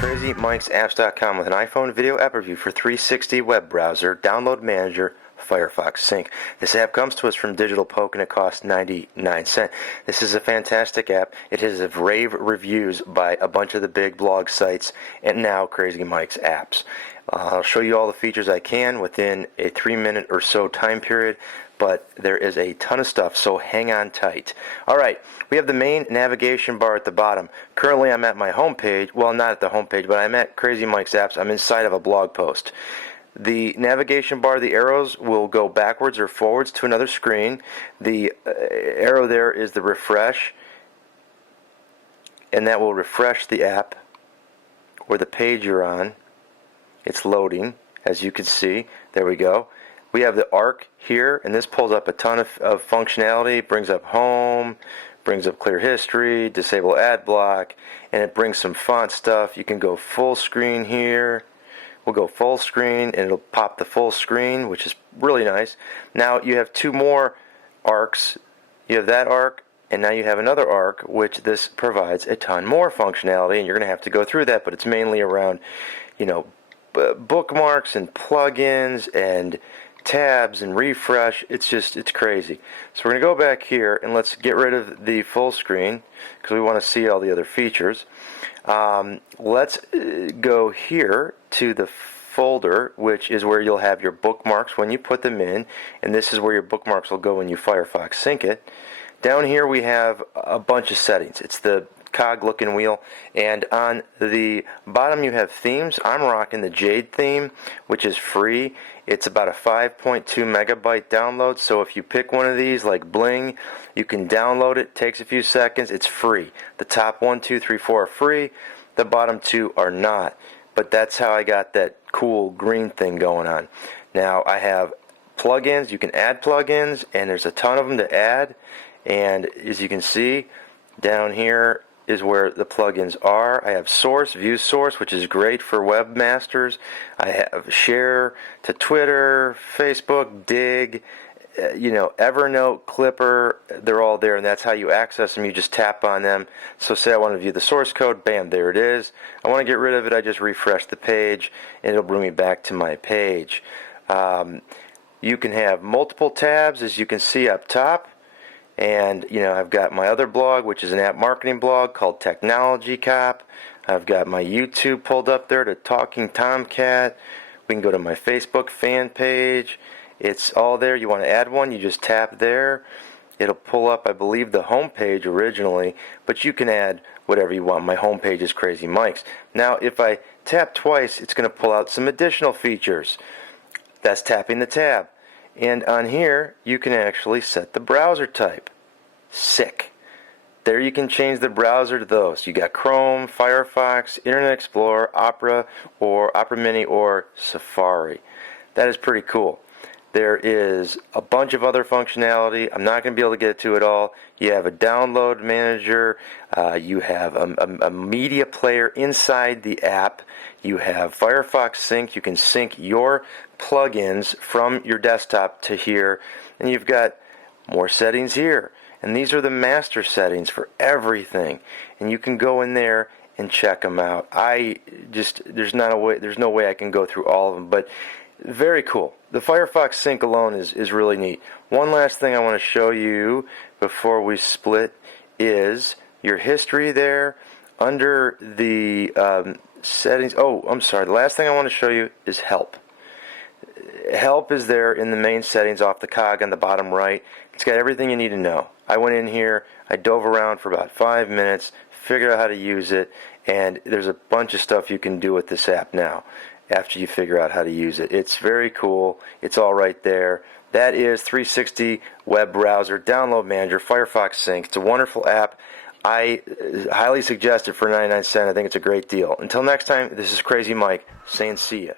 CrazyMikesApps.com with an iPhone video app review for 360 web browser, download manager, Firefox Sync. This app comes to us from Digital Poke and it costs 99 cents. This is a fantastic app. It has rave reviews by a bunch of the big blog sites and now Crazy Mike's apps. I'll show you all the features I can within a 3-minute or so time period, but there is a ton of stuff, so hang on tight. Alright, we have the main navigation bar at the bottom. Currently I'm at my home page. Well, not at the home page, but I'm at Crazy Mike's Apps. I'm inside of a blog post. The navigation bar, the arrows will go backwards or forwards to another screen. The arrow there is the refresh, and that will refresh the app or the page you're on. It's loading, as you can see. There we go. We have the arc here, and this pulls up a ton of functionality. It brings up home, brings up clear history, disable ad block, and it brings some font stuff. You can go full screen here. We'll go full screen, and it'll pop the full screen, which is really nice. Now you have two more arcs. You have that arc, and now you have another arc, which this provides a ton more functionality, and you're going to have to go through that, but it's mainly around, bookmarks and plugins and tabs and refresh. It's crazy. So we're going to go back here and let's get rid of the full screen because we want to see all the other features. Let's go here to the folder, which is where you'll have your bookmarks when you put them in, and this is where your bookmarks will go when you Firefox sync it. Down here we have a bunch of settings. It's the cog looking wheel, and on the bottom you have themes. I'm rocking the Jade theme, which is free. It's about a 5.2 megabyte download, so if you pick one of these like Bling, you can download it. Takes a few seconds. It's free. The top 1, 2, 3, 4 are free. The bottom 2 are not, but that's how I got that cool green thing going on. Now I have plugins. You can add plugins, and there's a ton of them to add, and as you can see down here is where the plugins are. I have source, view source, which is great for webmasters. I have share to Twitter, Facebook, Dig, Evernote, Clipper. They're all there, and that's how you access them. You just tap on them. So say I want to view the source code, bam, there it is. I want to get rid of it, I just refresh the page, and it'll bring me back to my page. You can have multiple tabs, as you can see up top. And, I've got my other blog, which is an app marketing blog called Technology Cop. I've got my YouTube pulled up there to Talking Tomcat. We can go to my Facebook fan page. It's all there. You want to add one, you just tap there. It'll pull up, I believe, the home page originally, but you can add whatever you want. My home page is Crazy Mike's. Now, if I tap twice, it's going to pull out some additional features. That's tapping the tab. And on here, you can actually set the browser type. Sick. There you can change the browser to those. You got Chrome, Firefox, Internet Explorer, Opera Mini, or Safari. That is pretty cool. There is a bunch of other functionality. I'm not going to be able to get to it all. You have a download manager. You have a media player inside the app. You have Firefox Sync. You can sync your plugins from your desktop to here. And you've got more settings here. And these are the master settings for everything. And you can go in there and check them out. There's no way I can go through all of them, but very cool. The Firefox Sync alone is really neat. One last thing I want to show you before we split is your history there under the settings. Oh, I'm sorry. The last thing I want to show you is help. Help is there in the main settings off the cog on the bottom right. It's got everything you need to know. I went in here, I dove around for about 5 minutes, figured out how to use it, and there's a bunch of stuff you can do with this app now after you figure out how to use it. It's very cool. It's all right there. That is 360 Web Browser Download Manager Firefox Sync. It's a wonderful app. I highly suggest it for 99 cents. I think it's a great deal. Until next time, this is Crazy Mike saying see ya.